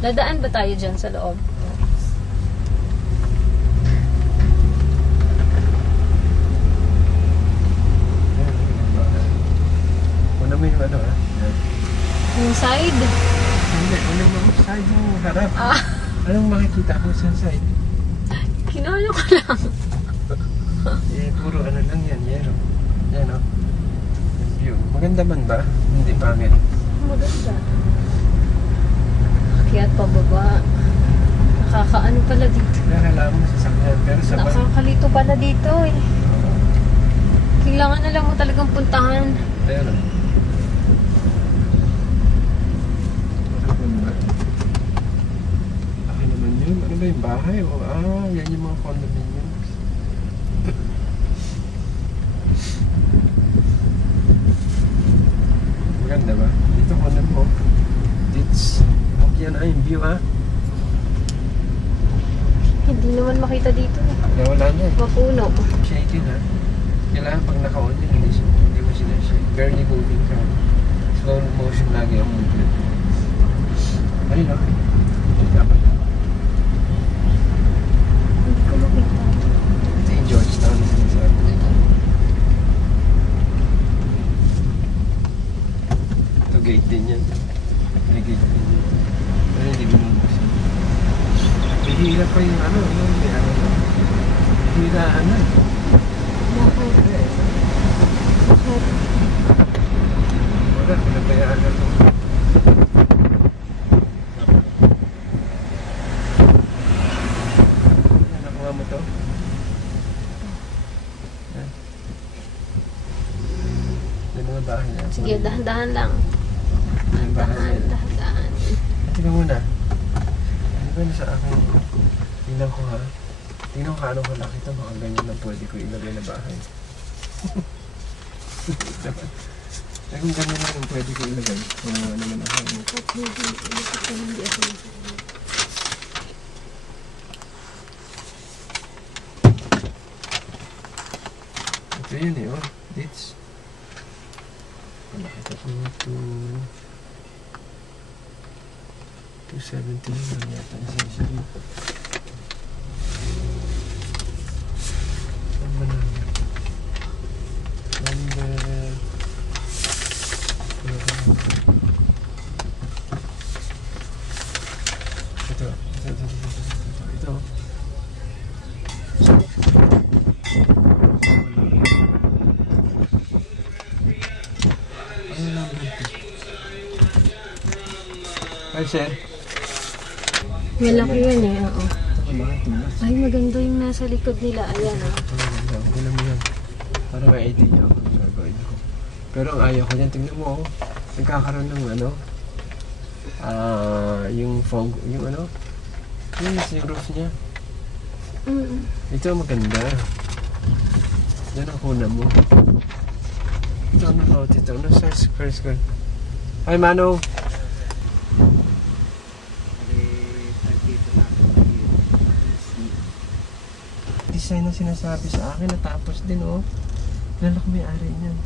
Dadaan ba tayo dyan sa loob? Una mo yung ano ha? Yung side? Hindi, una mo yung side yung harap. Anong makikita ko sa side? Kinolo ko lang. Puro ano lang yan, yero. Yan o. View. Maganda man ba? Hindi pangit. Maganda. Akyat pababa. Nakakaano pala dito. Nakakala mo sa sakyan. Pero sa Nakakalito pala dito eh. Kailangan na lang mo talagang puntahan. Pero laki naman yun. Ano ba yung bahay? Yan yung mga condominiums. Maganda ba? Dito condo mo. It's okay na yung view ha. Hindi naman makita dito eh. Wala na eh. Mapuno. Shake yun ha. Kailangan pag naka-on yun, hindi mo sinashake. Barely moving ka. Slow motion lagi ang movement. Ayun o. Dapat. Hindi ko makita. Ito yung Georgetown na sinasabi. Ito gate din yan. May gate din yan. Pero hindi binubuksan. Bihira pa yung ano, yung may ano. Bihira ano. Bakit? Wala, pinabayaan na ito. Nakuha mo to? Yan. Yan mga bahay niya. Sige, dahan-dahan lang. Yan bahay Dahan, niya. dahan. Tingnan muna. Ano ba sa akin? Tingnan ko ha. Tingnan ko anong kalaki ito. Baka ganyan na pwede ko ilagay na bahay. Dapat. Ay kung ganyan lang yung pwede ko ilagay. Kung ano naman ako. Hindi ako masabi. Ito yun eh. Oh. Dates. Malaki ito. 217 lang yata. Essentially. Saan ba lang yan? Number... Ito. Ito. Ano number ito? Hi, sir. Malaki yan eh, oo. Ito mga tulas. Ay, maganda yung nasa likod nila. Ayan ah. Tingnan mo yan. Para may idea ako kung gagawin ko. Pero ang ayaw ko dyan, tingnan mo ako. Nagkakaroon ng ano, yung fog, yung ano, yung roof niya. Ito maganda. Yan ang kuna mo. Ito ano ba ito? Ano sa first girl? Hi Mano! Design na sinasabi sa akin, natapos din oh. Lalak may ari niyan.